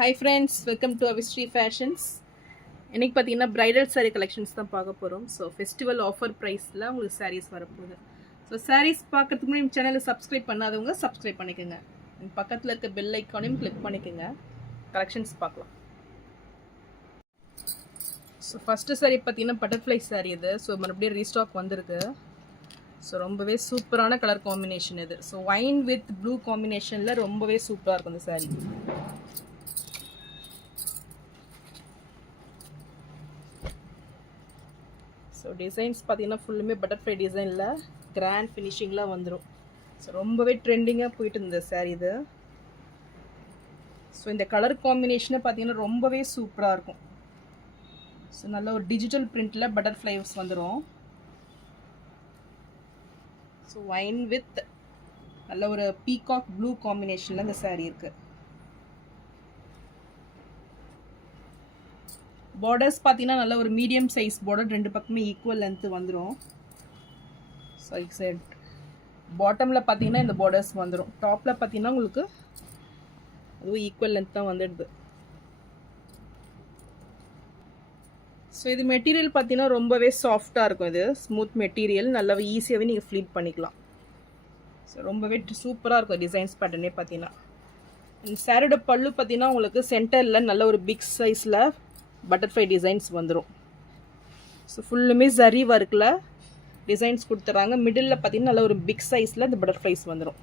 Hi friends, welcome to Avistry Fashions. இன்னைக்கு பார்த்தீங்கன்னா bridal saree collections தான் பார்க்க போகிறோம். ஸோ ஃபெஸ்டிவல் ஆஃபர் ப்ரைஸில் உங்களுக்கு sarees வரப்போகுது. ஸோ sarees பார்க்குறதுக்கு முன்னாடி நம்ம சேனலை சப்ஸ்கிரைப் பண்ணாதவங்க சப்ஸ்கிரைப் பண்ணிக்கோங்க. பக்கத்தில் இருக்க பெல் ஐக்கானையும் கிளிக் பண்ணிக்கோங்க. கலெக்ஷன்ஸ் பார்க்கலாம். ஸோ ஃபஸ்ட்டு saree பார்த்தீங்கன்னா பட்டர்ஃப்ளை saree இது. ஸோ மறுபடியும் ரீஸ்டாக் வந்திருக்கு. ஸோ ரொம்பவே சூப்பரான கலர் காம்பினேஷன் இது. ஸோ ஒயின் வித் ப்ளூ காம்பினேஷனில் ரொம்பவே சூப்பராக இருக்கும் இந்த saree. ஸோ டிசைன்ஸ் பார்த்தீங்கன்னா ஃபுல்லுமே பட்டர்ஃப்ளை டிசைனில் கிராண்ட் ஃபினிஷிங்லாம் வந்துடும். ஸோ ரொம்பவே ட்ரெண்டிங்காக போயிட்டு இருந்தது சாரீ இது. ஸோ இந்த கலர் காம்பினேஷனை பார்த்தீங்கன்னா ரொம்பவே சூப்பராக இருக்கும். ஸோ நல்ல ஒரு டிஜிட்டல் பிரிண்டில் பட்டர்ஃப்ளைஸ் வந்துடும். ஸோ ஒயின் வித் நல்ல ஒரு பீகாக் ப்ளூ காம்பினேஷனில் இந்த சாரீ இருக்குது. பார்டர்ஸ் பார்த்தீங்கன்னா நல்ல ஒரு மீடியம் சைஸ் பார்டர், ரெண்டு பக்கமே ஈக்குவல் லென்த்து வந்துடும். சைட் பாட்டமில் பார்த்தீங்கன்னா இந்த பார்டர்ஸ் வந்துடும். டாப்பில் பார்த்தீங்கன்னா உங்களுக்கு அதுவும் ஈக்குவல் லென்த் தான் வந்துடுது. ஸோ இது மெட்டீரியல் பார்த்தீங்கன்னா ரொம்பவே சாஃப்டாக இருக்கும். இது ஸ்மூத் மெட்டீரியல், நல்லா ஈஸியாகவே நீங்கள் ஃப்ளீட் பண்ணிக்கலாம். ஸோ ரொம்பவே சூப்பராக இருக்கும் டிசைன்ஸ் பேட்டர்னே பார்த்தீங்கன்னா. இந்த சாரியோட பல்லு பார்த்தீங்கன்னா உங்களுக்கு சென்டரில் நல்ல ஒரு பிக் சைஸில் பட்டர்ஃப்ளை டிசைன்ஸ் வந்துடும். ஸோ ஃபுல்லுமே சரி ஒர்க்கில் டிசைன்ஸ் கொடுத்துட்றாங்க. மிடில் பார்த்தீங்கன்னா நல்ல ஒரு பிக் சைஸில் இந்த பட்டர்ஃப்ளைஸ் வந்துடும்.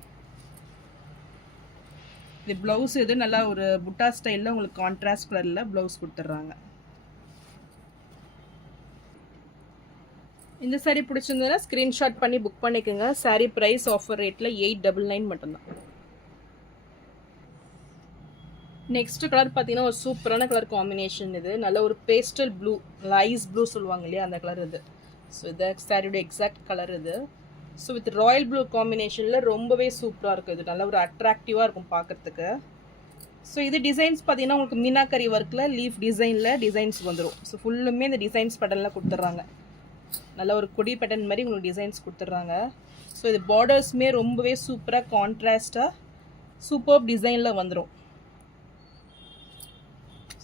இது ப்ளவுஸ் இது நல்லா ஒரு புட்டா ஸ்டைலில் உங்களுக்கு கான்ட்ராஸ்ட் கலரில் ப்ளவுஸ் கொடுத்துட்றாங்க. இந்த சாரீ பிடிச்சிருந்ததுன்னா ஸ்க்ரீன்ஷாட் பண்ணி புக் பண்ணிக்கோங்க. சாரீ ப்ரைஸ் ஆஃபர் ரேட்டில் 899 மட்டும்தான். நெக்ஸ்ட் கலர் பார்த்தீங்கன்னா ஒரு சூப்பரான கலர் காம்பினேஷன் இது. நல்ல ஒரு பேஸ்டல் ப்ளூ, ஐஸ் ப்ளூ சொல்லுவாங்க இல்லையா, அந்த கலர் இது. ஸோ இது சாரியோட எக்ஸாக்ட் கலர் இது. ஸோ வித் ராயல் ப்ளூ காம்பினேஷனில் ரொம்பவே சூப்பராக இருக்கும். இது நல்ல ஒரு அட்ராக்டிவாக இருக்கும் பார்க்குறதுக்கு. ஸோ இது டிசைன்ஸ் பார்த்தீங்கன்னா உங்களுக்கு மீனாக்கரி ஒர்க்கில் லீஃப் டிசைனில் டிசைன்ஸ் வந்துடும். ஸோ ஃபுல்லுமே இந்த டிசைன்ஸ் பேட்டர்னில் கொடுத்துட்றாங்க. நல்ல ஒரு கொடி பேட்டர்ன் மாதிரி உங்களுக்கு டிசைன்ஸ் கொடுத்துட்றாங்க. ஸோ இது பார்டர்ஸுமே ரொம்பவே சூப்பராக கான்ட்ராஸ்டாக சூப்பர் டிசைனில் வந்துடும்.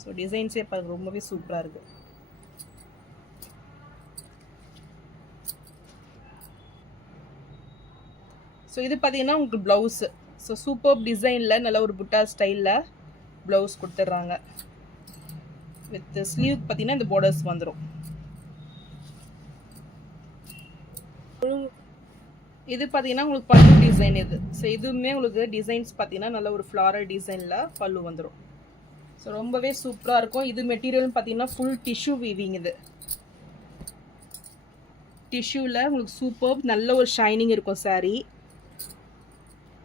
ஸோ டிசைன்ஸே பார்க்க ரொம்பவே சூப்பராக இருக்குது. ஸோ இது பார்த்தீங்கன்னா உங்களுக்கு ப்ளவுஸு. ஸோ சூப்பர் டிசைனில் நல்ல ஒரு புட்டா ஸ்டைலில் ப்ளவுஸ் கொடுத்துட்றாங்க. வித் ஸ்லீவ் பார்த்தீங்கன்னா இந்த பார்டர்ஸ் வந்துடும். இது பார்த்தீங்கன்னா உங்களுக்கு பல்லு டிசைன் இது. ஸோ இதுவுமே உங்களுக்கு டிசைன்ஸ் பார்த்தீங்கன்னா நல்ல ஒரு ஃப்ளாரல் டிசைனில் பல்லு வந்துடும். ஸோ ரொம்பவே சூப்பராக இருக்கும். இது மெட்டீரியல்னு பார்த்தீங்கன்னா ஃபுல் டிஷ்யூ வீவிங். இது டிஷ்யூவில் உங்களுக்கு சூப்பர் நல்ல ஒரு ஷைனிங் இருக்கும் சாரீ.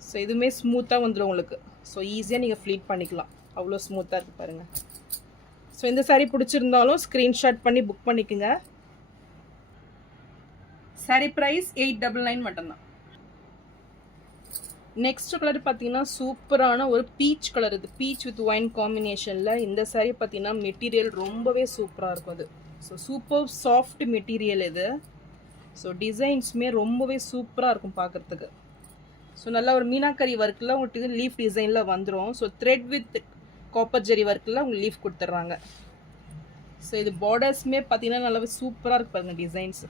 ஸோ இதுவுமே ஸ்மூத்தாக வந்துடும் உங்களுக்கு. ஸோ ஈஸியாக நீங்கள் ஃப்ளீட் பண்ணிக்கலாம், அவ்வளோ ஸ்மூத்தாக இருக்குது பாருங்கள். ஸோ இந்த சாரீ பிடிச்சிருந்தாலும் ஸ்க்ரீன்ஷாட் பண்ணி புக் பண்ணிக்கோங்க. சாரீ ப்ரைஸ் 899 மட்டும்தான். நெக்ஸ்ட் கலர் பார்த்தீங்கன்னா சூப்பரான ஒரு பீச் கலர். இது பீச் வித் ஒயின் காம்பினேஷனில் இந்த சாரீ பார்த்தீங்கன்னா மெட்டீரியல் ரொம்பவே சூப்பராக இருக்கும் அது. ஸோ சூப்பர் சாஃப்ட் மெட்டீரியல் இது. ஸோ டிசைன்ஸுமே ரொம்பவே சூப்பராக இருக்கும் பார்க்குறதுக்கு. ஸோ நல்லா ஒரு மீனாக்கரி ஒர்க்கில் உங்களுக்கு லீஃப் டிசைனில் வந்துடும். ஸோ த்ரெட் வித் காப்பர் ஜெரி ஒர்க்கில் உங்களுக்கு லீஃப் கொடுத்துட்றாங்க. ஸோ இது பார்டர்ஸுமே பார்த்தீங்கன்னா நல்லாவே சூப்பராக இருக்கு பாருங்க டிசைன்ஸ்.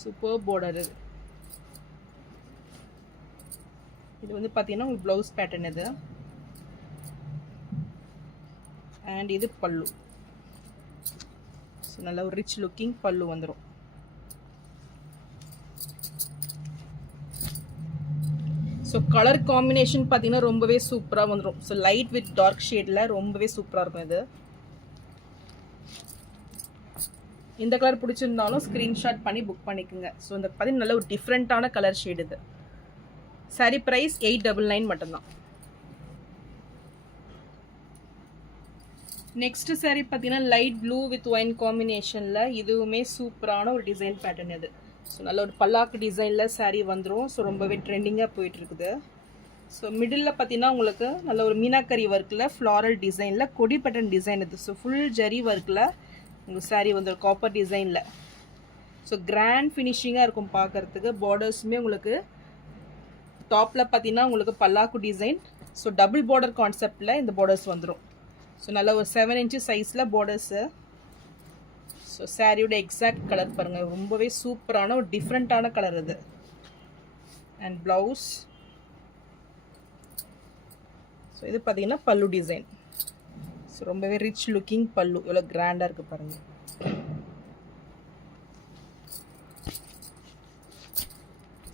சூப்பர் பார்டர் இது. இது வந்து பார்த்தீங்கன்னா உங்களுக்கு ப்ளவுஸ் பேட்டர்ன் இது. அண்ட் இது பல்லு. ஸோ நல்ல ஒரு ரிச் லுக்கிங் பல்லு வந்துடும். ஸோ கலர் காம்பினேஷன் பார்த்தீங்கன்னா ரொம்பவே சூப்பராக வந்துடும். ஸோ லைட் வித் டார்க் ஷேடில் ரொம்பவே சூப்பராக இருக்கும் இது. இந்த கலர் பிடிச்சிருந்தாலும் ஸ்க்ரீன்ஷாட் பண்ணி புக் பண்ணிக்கோங்க. ஸோ இந்த பார்த்தீங்கன்னா நல்ல ஒரு டிஃப்ரெண்ட்டான கலர் ஷேடு இது. சாரீ ப்ரைஸ் 899 மட்டும்தான். நெக்ஸ்ட் சாரீ பார்த்தீங்கன்னா லைட் ப்ளூ வித் ஒயின் காம்பினேஷனில் இதுவுமே சூப்பரான ஒரு டிசைன் பேட்டர்ன் இது. ஸோ நல்ல ஒரு பல்லாக்கு டிசைனில் சாரீ வந்துடும். ஸோ ரொம்பவே ட்ரெண்டிங்காக போயிட்டுருக்குது. ஸோ மிடில் பார்த்தீங்கன்னா உங்களுக்கு நல்ல ஒரு மீனாக்கரி ஒர்க்கில் ஃப்ளாரல் டிசைனில் கொடி பேட்டர்ன் டிசைன் இது. ஸோ ஃபுல் ஜரி ஒர்க்கில் உங்களுக்கு சாரீ வந்துடும் காப்பர் டிசைனில். ஸோ கிராண்ட் ஃபினிஷிங்காக இருக்கும் பார்க்குறதுக்கு. பார்டர்ஸுமே உங்களுக்கு டாப்பில் பார்த்தீங்கன்னா உங்களுக்கு பல்லாக்கு டிசைன். ஸோ டபுள் பார்டர் கான்செப்டில் இந்த பார்டர்ஸ் வந்துடும். ஸோ நல்ல ஒரு 7 inches சைஸில் பார்டர்ஸு. ஸோ சாரியோட எக்ஸாக்ட் கலர் பாருங்கள், ரொம்பவே சூப்பரான ஒரு டிஃப்ரெண்ட்டான கலர் இது. And blouse. ஸோ இது பார்த்தீங்கன்னா பல்லு டிசைன். ஸோ ரொம்பவே ரிச் லுக்கிங் பல்லு, எவ்வளோ கிராண்டாக இருக்குது பாருங்கள்.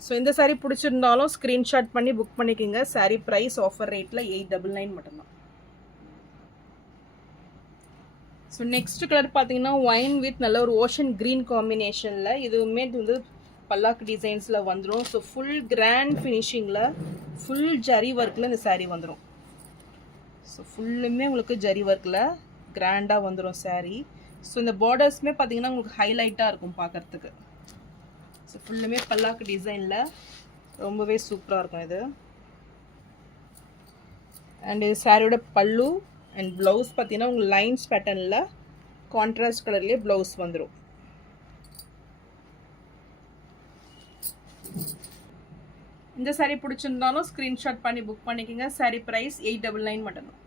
ஸோ இந்த சாரீ பிடிச்சிருந்தாலும் ஸ்க்ரீன்ஷாட் பண்ணி புக் பண்ணிக்கோங்க. சாரீ ப்ரைஸ் ஆஃபர் ரேட்டில் 899 மட்டும்தான். ஸோ நெக்ஸ்ட் கலர் பார்த்தீங்கன்னா ஒயின் வித் நல்ல ஒரு ஓஷன் க்ரீன் காம்பினேஷனில், இதுவுமே வந்து பல்லாக்கு டிசைன்ஸில் வந்துடும். ஸோ ஃபுல் கிராண்ட் ஃபினிஷிங்கில் ஃபுல் ஜரி ஒர்க்கில் இந்த சாரீ வந்துடும். ஸோ ஃபுல்லுமே உங்களுக்கு ஜரி ஒர்க்கில் கிராண்டாக வந்துடும் சாரீ. ஸோ இந்த பார்டர்ஸுமே பார்த்தீங்கன்னா உங்களுக்கு ஹைலைட்டாக இருக்கும் பார்க்குறதுக்கு. ஸோ ஃபுல்லுமே பல்லாக்கு டிசைனில் ரொம்பவே சூப்பராக இருக்கும் இது. அண்ட் இது சாரியோட பல்லு. அண்ட் ப்ளவுஸ் பார்த்தீங்கன்னா உங்களுக்கு லைன்ஸ் பேட்டர்னில் கான்ட்ராஸ்ட் கலர்லேயே ப்ளவுஸ் வந்துடும். இந்த சாரீ பிடிச்சிருந்தாலும் ஸ்க்ரீன்ஷாட் பண்ணி புக் பண்ணிக்கோங்க. சாரீ ப்ரைஸ் 899 மட்டும்தான்.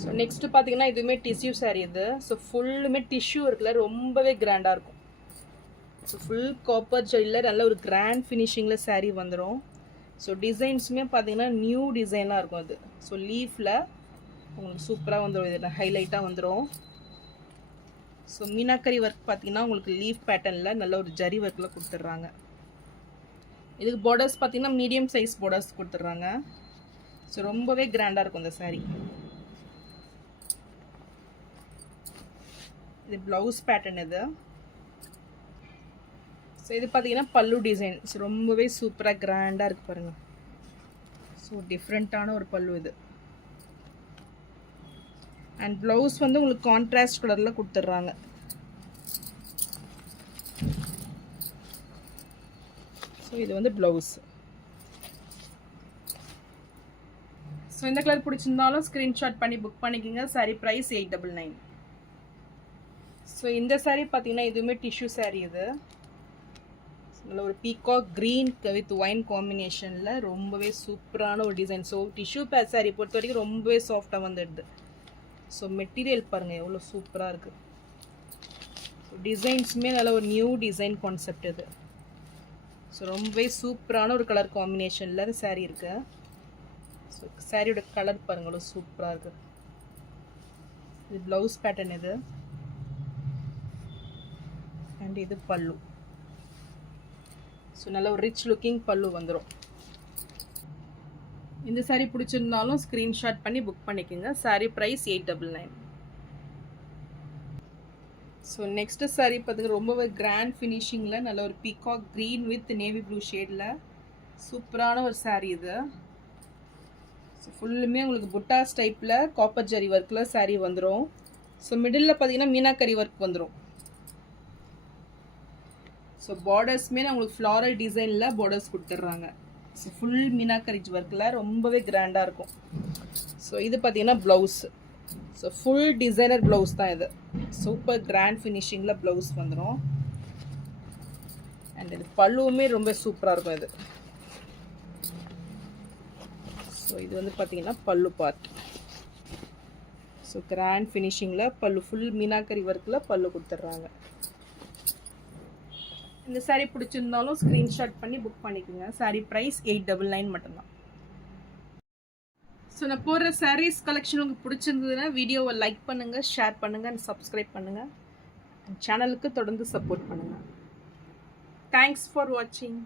ஸோ நெக்ஸ்ட்டு பார்த்தீங்கன்னா இதுவுமே டிஷ்யூ சாரீ இது. ஸோ ஃபுல்லுமே டிஷ்யூ இருக்குல்ல, ரொம்பவே கிராண்டாக இருக்கும். ஸோ ஃபுல் காப்பர் ஜெல்லில் நல்ல ஒரு கிராண்ட் ஃபினிஷிங்கில் சாரீ வந்துடும். ஸோ டிசைன்ஸுமே பார்த்தீங்கன்னா நியூ டிசைனாக இருக்கும் அது. ஸோ லீஃபில் உங்களுக்கு சூப்பராக வந்துடும், இதில் ஹைலைட்டாக வந்துடும். ஸோ மீனாக்கரி ஒர்க் பார்த்தீங்கன்னா உங்களுக்கு லீஃப் பேட்டர்னில் நல்ல ஒரு ஜரி ஒர்க்கில் கொடுத்துட்றாங்க. இதுக்கு பார்டர்ஸ் பார்த்தீங்கன்னா மீடியம் சைஸ் பார்டர்ஸ் கொடுத்துட்றாங்க. ஸோ ரொம்பவே கிராண்டாக இருக்கும் இந்த சாரீ. இது ப்ளவுஸ் பேட்டர்ன் இது. ஸோ இது பார்த்தீங்கன்னா பல்லு டிசைன். ஸோ ரொம்பவே சூப்பராக கிராண்டாக இருக்குது பாருங்கள். ஸோ டிஃப்ரெண்ட்டான ஒரு பல்லு இது. அண்ட் ப்ளவுஸ் வந்து உங்களுக்கு கான்ட்ராஸ்ட் கலரில் கொடுத்துட்றாங்க. ஸோ இது வந்து ப்ளவுஸ். ஸோ இந்த கலர் பிடிச்சிருந்தாலும் ஸ்க்ரீன்ஷாட் பண்ணி புக் பண்ணிக்கோங்க. சாரீ ப்ரைஸ் 899. ஸோ இந்த சாரீ பார்த்தீங்கன்னா இதுவுமே டிஷ்யூ சாரீ இது. நல்ல ஒரு பீகாக் க்ரீன் வித் ஒயின் காம்பினேஷனில் ரொம்பவே சூப்பரான ஒரு design. So tissue pad sari பொறுத்த வரைக்கும் ரொம்பவே சாஃப்டாக வந்துடுது. ஸோ மெட்டீரியல் பாருங்கள் எவ்வளோ சூப்பராக இருக்குது. ஸோ டிசைன்ஸுமே நல்ல ஒரு நியூ டிசைன் கான்செப்ட் இது. ஸோ ரொம்பவே சூப்பரான ஒரு கலர் காம்பினேஷனில் இந்த சாரீ இருக்குது. ஸோ சாரியோட கலர் பாருங்கள் எவ்வளோ சூப்பராக இருக்குது. இது ப்ளவுஸ் பேட்டர்ன் இது. அண்ட் இது பல்லு. ஸோ நல்ல ஒரு ரிச் லுக்கிங் பல்லு வந்துடும். இந்த சாரீ பிடிச்சிருந்தாலும் ஸ்க்ரீன்ஷாட் பண்ணி புக் பண்ணிக்கோங்க. Sari price 899. So next sari பார்த்தீங்கன்னா ரொம்பவே கிராண்ட் ஃபினிஷிங்கில் நல்ல ஒரு peacock green with navy blue ஷேடில் சூப்பரான ஒரு சாரீ இது. ஸோ ஃபுல்லுமே உங்களுக்கு புட்டாஸ் டைப்பில் காப்பர் ஜரி ஒர்க்கில் சாரீ வந்துடும். ஸோ மிடில் பார்த்தீங்கன்னா மீனாக்கரி ஒர்க் வந்துடும். ஸோ பார்டர்ஸுமே நான் உங்களுக்கு ஃப்ளாரல் டிசைனில் பார்டர்ஸ் கொடுத்துட்றாங்க. ஸோ ஃபுல் மீனாக்கரி ஒர்க்கில் ரொம்பவே கிராண்டாக இருக்கும். ஸோ இது பார்த்தீங்கன்னா blouse. So full designer blouse தான் இது. சூப்பர் கிராண்ட் ஃபினிஷிங்கில் ப்ளவுஸ் வந்துடும். அண்ட் இது பல்லுவுமே ரொம்ப சூப்பராக இருக்கும் இது. ஸோ இது வந்து பார்த்தீங்கன்னா பல்லு பார்ட். ஸோ கிராண்ட் ஃபினிஷிங்கில் பல்லு ஃபுல் மீனாக்கரி ஒர்க்கில் பல்லு கொடுத்துட்றாங்க. இந்த சாரீ பிடிச்சிருந்தாலும் ஸ்க்ரீன்ஷாட் பண்ணி புக் பண்ணிக்கோங்க. சாரீ ப்ரைஸ் 899 மட்டும்தான். ஸோ நான் போடுற சாரீஸ் கலெக்ஷன் உங்களுக்கு பிடிச்சிருந்ததுன்னா வீடியோவை லைக் பண்ணுங்கள், ஷேர் பண்ணுங்கள் அண்ட் சப்ஸ்கிரைப் பண்ணுங்கள். சேனலுக்கு தொடர்ந்து சப்போர்ட் பண்ணுங்கள். தேங்க்ஸ் ஃபார் வாட்சிங்.